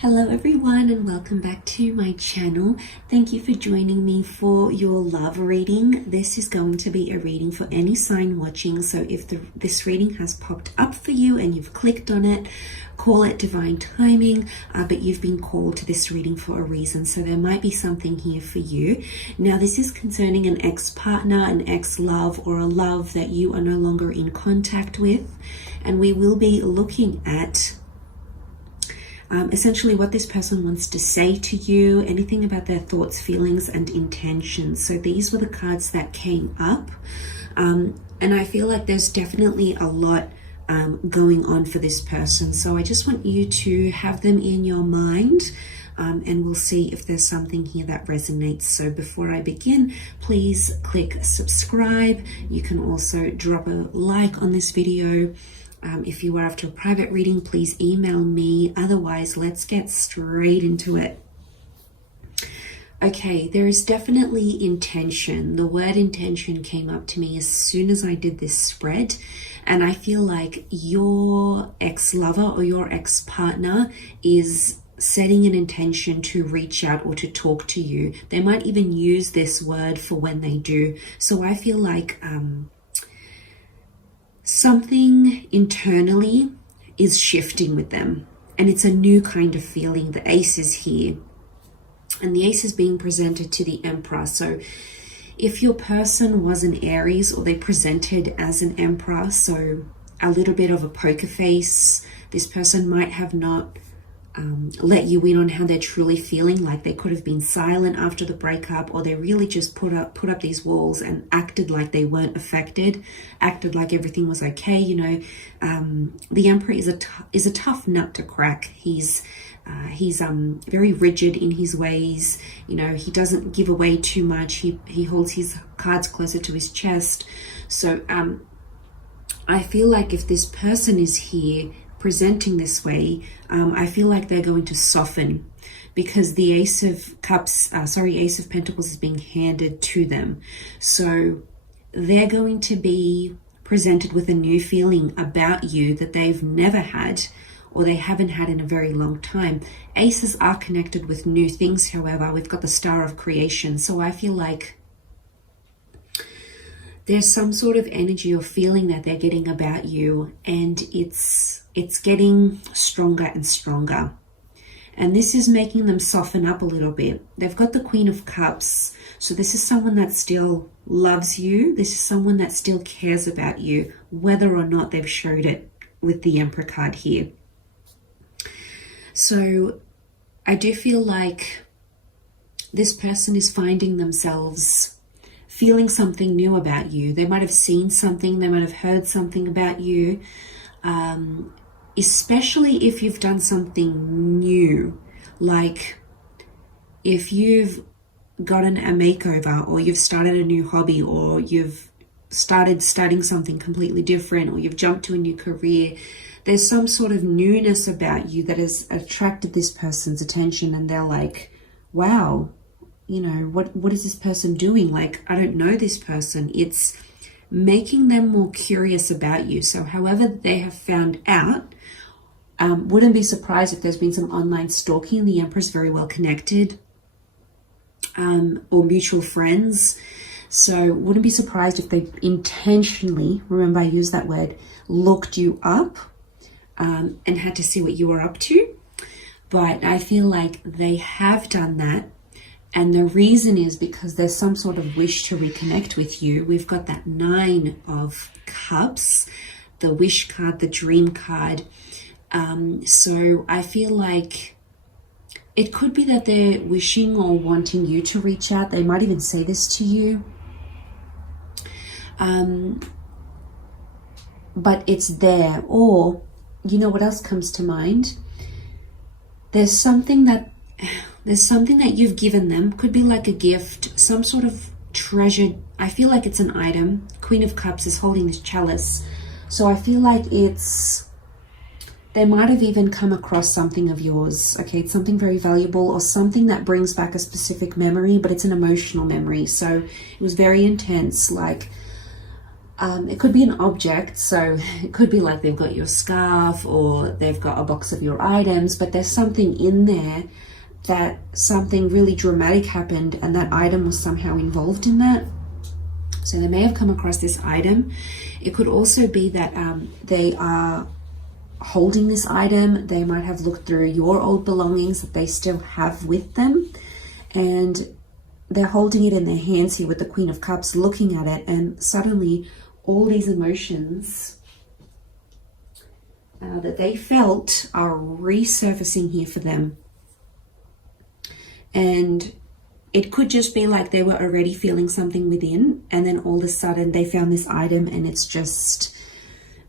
Hello everyone and welcome back to my channel. Thank you for joining me for your love reading. This is going to be a reading for any sign watching. So if this reading has popped up for you and you've clicked on it, call it divine timing, but you've been called to this reading for a reason. So there might be something here for you. Now this is concerning an ex-partner, an ex-love, or a love that you are no longer in contact with. And we will be looking at essentially what this person wants to say to you, anything about their thoughts, feelings, and intentions. So these were the cards that came up. And I feel like there's definitely a lot going on for this person. So I just want you to have them in your mind. And we'll see if there's something here that resonates. So before I begin, please click subscribe. You can also drop a like on this video. If you are after a private reading, please email me. Otherwise, let's get straight into it. Okay, there is definitely intention. The word intention came up to me as soon as I did this spread. And I feel like your ex-lover or your ex-partner is setting an intention to reach out or to talk to you. They might even use this word for when they do. So I feel like something internally is shifting with them, and it's a new kind of feeling. The ace is here, and the ace is being presented to the emperor. So if your person was an Aries, or they presented as an emperor, so a little bit of a poker face, this person might have not let you in on how they're truly feeling. Like they could have been silent after the breakup, or they really just put up these walls and acted like they weren't affected, acted like everything was okay. You know, the emperor is a tough nut to crack. He's very rigid in his ways. You know, he doesn't give away too much. He holds his cards closer to his chest. So I feel like if this person is here presenting this way, I feel like they're going to soften, because the Ace of Pentacles is being handed to them. So they're going to be presented with a new feeling about you that they've never had, or they haven't had in a very long time. Aces are connected with new things. However, we've got the Star of Creation. So I feel like there's some sort of energy or feeling that they're getting about you, and it's getting stronger and stronger. And this is making them soften up a little bit. They've got the Queen of Cups. So this is someone that still loves you. This is someone that still cares about you, whether or not they've showed it with the Emperor card here. So I do feel like this person is finding themselves feeling something new about you. They might have seen something, they might have heard something about you, especially if you've done something new. Like if you've gotten a makeover, or you've started a new hobby, or you've started studying something completely different, or you've jumped to a new career. There's some sort of newness about you that has attracted this person's attention, and they're like, wow, you know, what is this person doing? Like, I don't know this person. It's making them more curious about you. So however they have found out, wouldn't be surprised if there's been some online stalking. The Emperor's very well connected, or mutual friends. So wouldn't be surprised if they intentionally, remember I used that word, looked you up and had to see what you were up to. But I feel like they have done that. And the reason is because there's some sort of wish to reconnect with you. We've got that Nine of Cups, the wish card, the dream card. So I feel like it could be that they're wishing or wanting you to reach out. They might even say this to you. But it's there. Or, you know what else comes to mind? There's something that you've given them. Could be like a gift, some sort of treasured. I feel like it's an item. Queen of Cups is holding this chalice. So I feel like they might have even come across something of yours. Okay, it's something very valuable, or something that brings back a specific memory, but it's an emotional memory. So it was very intense. Like It could be an object, so it could be like they've got your scarf or they've got a box of your items, but there's something in there that something really dramatic happened and that item was somehow involved in that. So they may have come across this item. It could also be that they are holding this item. They might have looked through your old belongings that they still have with them, and they're holding it in their hands here with the Queen of Cups, looking at it, and suddenly all these emotions that they felt are resurfacing here for them. And it could just be like they were already feeling something within, and then all of a sudden they found this item and it's just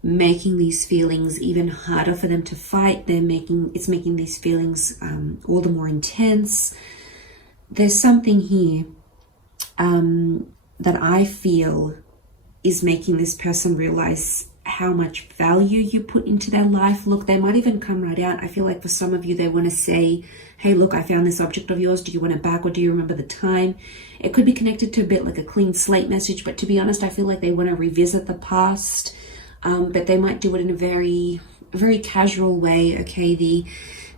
making these feelings even harder for them to fight. It's making these feelings all the more intense. There's something here that I feel is making this person realize how much value you put into their life. Look, they might even come right out. I feel like for some of you, they want to say, hey, look, I found this object of yours. Do you want it back, or do you remember the time? It could be connected to a bit like a clean slate message, but to be honest, I feel like they want to revisit the past, but they might do it in a very, very casual way. Okay, the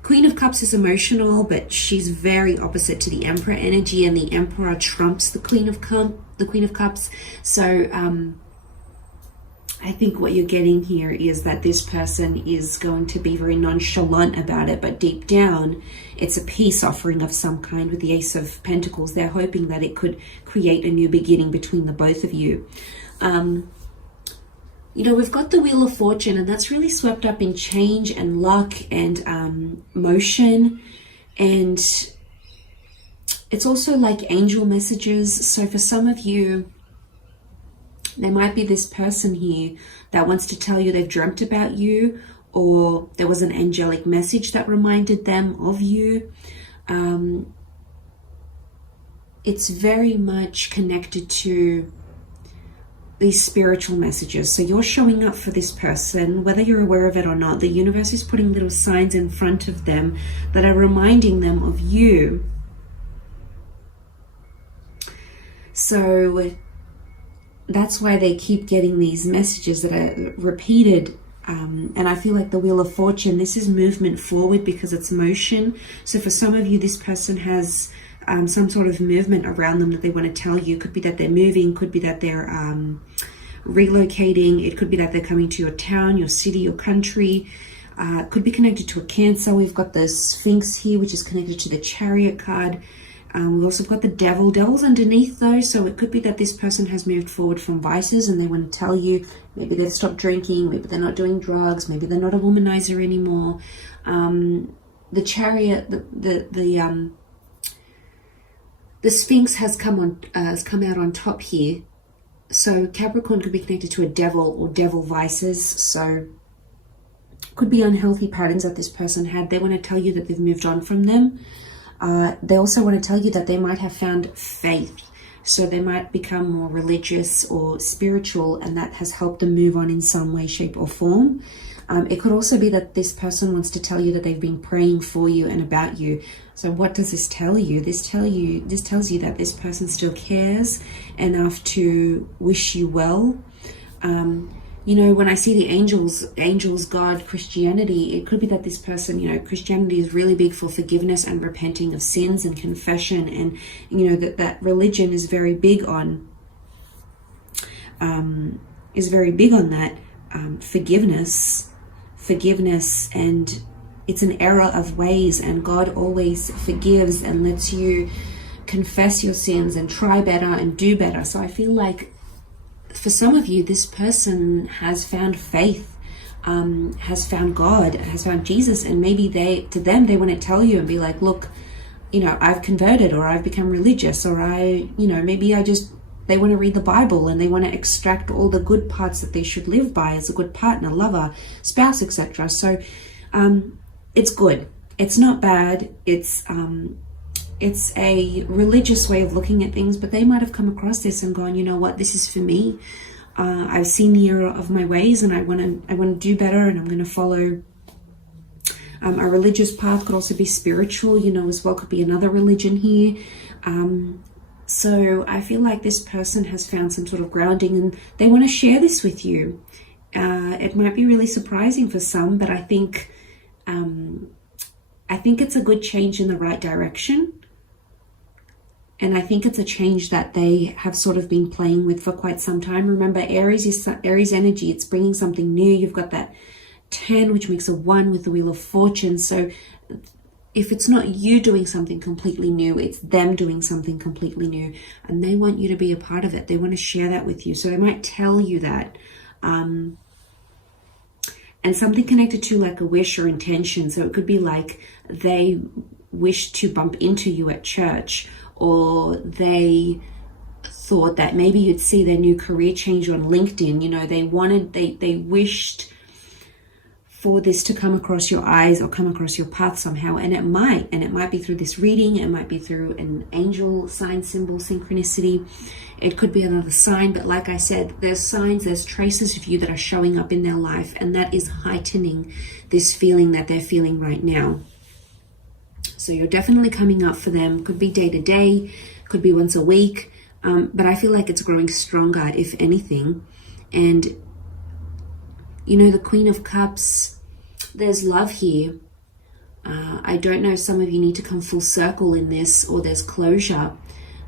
Queen of Cups is emotional, but she's very opposite to the Emperor energy, and the Emperor trumps the Queen of Cups. So I think what you're getting here is that this person is going to be very nonchalant about it, but deep down, it's a peace offering of some kind with the Ace of Pentacles. They're hoping that it could create a new beginning between the both of you. You know, we've got the Wheel of Fortune, and that's really swept up in change and luck and motion. And it's also like angel messages. So for some of you, there might be this person here that wants to tell you they've dreamt about you, or there was an angelic message that reminded them of you. It's very much connected to these spiritual messages. So you're showing up for this person, whether you're aware of it or not. The universe is putting little signs in front of them that are reminding them of you. So that's why they keep getting these messages that are repeated. And I feel like the Wheel of Fortune, this is movement forward because it's motion. So for some of you, this person has some sort of movement around them that they want to tell you. Could be that they're moving, could be that they're relocating, it could be that they're coming to your town, your city, your country. Could be connected to a Cancer. We've got the Sphinx here, which is connected to the Chariot card. We've also got the Devil. Devil's underneath though, so it could be that this person has moved forward from vices and they want to tell you. Maybe they've stopped drinking, maybe they're not doing drugs, maybe they're not a womanizer anymore. The Chariot, the Sphinx has come out on top here. So Capricorn could be connected to a devil or devil vices. So could be unhealthy patterns that this person had. They want to tell you that they've moved on from them. They also want to tell you that they might have found faith. So they might become more religious or spiritual, and that has helped them move on in some way, shape or form. It could also be that this person wants to tell you that they've been praying for you and about you. So what does this tell you? This tells you that this person still cares enough to wish you well. You know, when I see the angels, God, Christianity, it could be that this person, you know, Christianity is really big for forgiveness and repenting of sins and confession. And, you know, that religion is very big on, that forgiveness, and it's an era of ways, and God always forgives and lets you confess your sins and try better and do better. So I feel like for some of you, this person has found faith, has found God, has found Jesus, and maybe they want to tell you and be like, look, you know, I've converted, or I've become religious, or they want to read the Bible and they want to extract all the good parts that they should live by as a good partner, lover, spouse, etc. So it's good. It's not bad. It's a religious way of looking at things, but they might have come across this and gone, you know what, this is for me. I've seen the error of my ways, and I want to do better, and I'm going to follow a religious path. Could also be spiritual, you know, as well. Could be another religion here. So I feel like this person has found some sort of grounding and they want to share this with you. It might be really surprising for some, but I think it's a good change in the right direction. And I think it's a change that they have sort of been playing with for quite some time. Remember, Aries is Aries energy. It's bringing something new. You've got that 10, which makes a 1 with the Wheel of Fortune. So if it's not you doing something completely new, it's them doing something completely new. And they want you to be a part of it. They want to share that with you. So they might tell you that. And something connected to like a wish or intention. So it could be like they wish to bump into you at church, or they thought that maybe you'd see their new career change on LinkedIn. You know, they wished for this to come across your eyes or come across your path somehow. And it might be through this reading. It might be through an angel sign, symbol, synchronicity. It could be another sign, but like I said, there's signs, there's traces of you that are showing up in their life, and that is heightening this feeling that they're feeling right now. So you're definitely coming up for them. Could be day to day, could be once a week, but I feel like it's growing stronger, if anything. And you know, the Queen of Cups, there's love here. I don't know, some of you need to come full circle in this, or there's closure.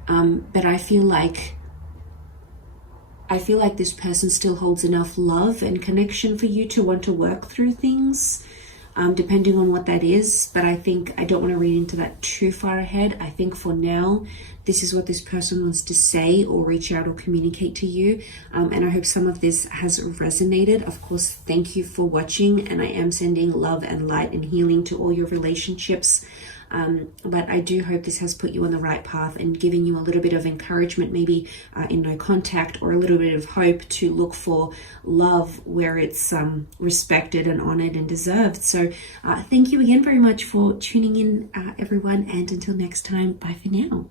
But I feel like this person still holds enough love and connection for you to want to work through things, depending on what that is. But I think I don't want to read into that too far ahead. I think for now, this is what this person wants to say or reach out or communicate to you. And I hope some of this has resonated. Of course, thank you for watching. And I am sending love and light and healing to all your relationships. But I do hope this has put you on the right path and giving you a little bit of encouragement, maybe in no contact, or a little bit of hope to look for love where it's respected and honored and deserved. So thank you again very much for tuning in, everyone. And until next time, bye for now.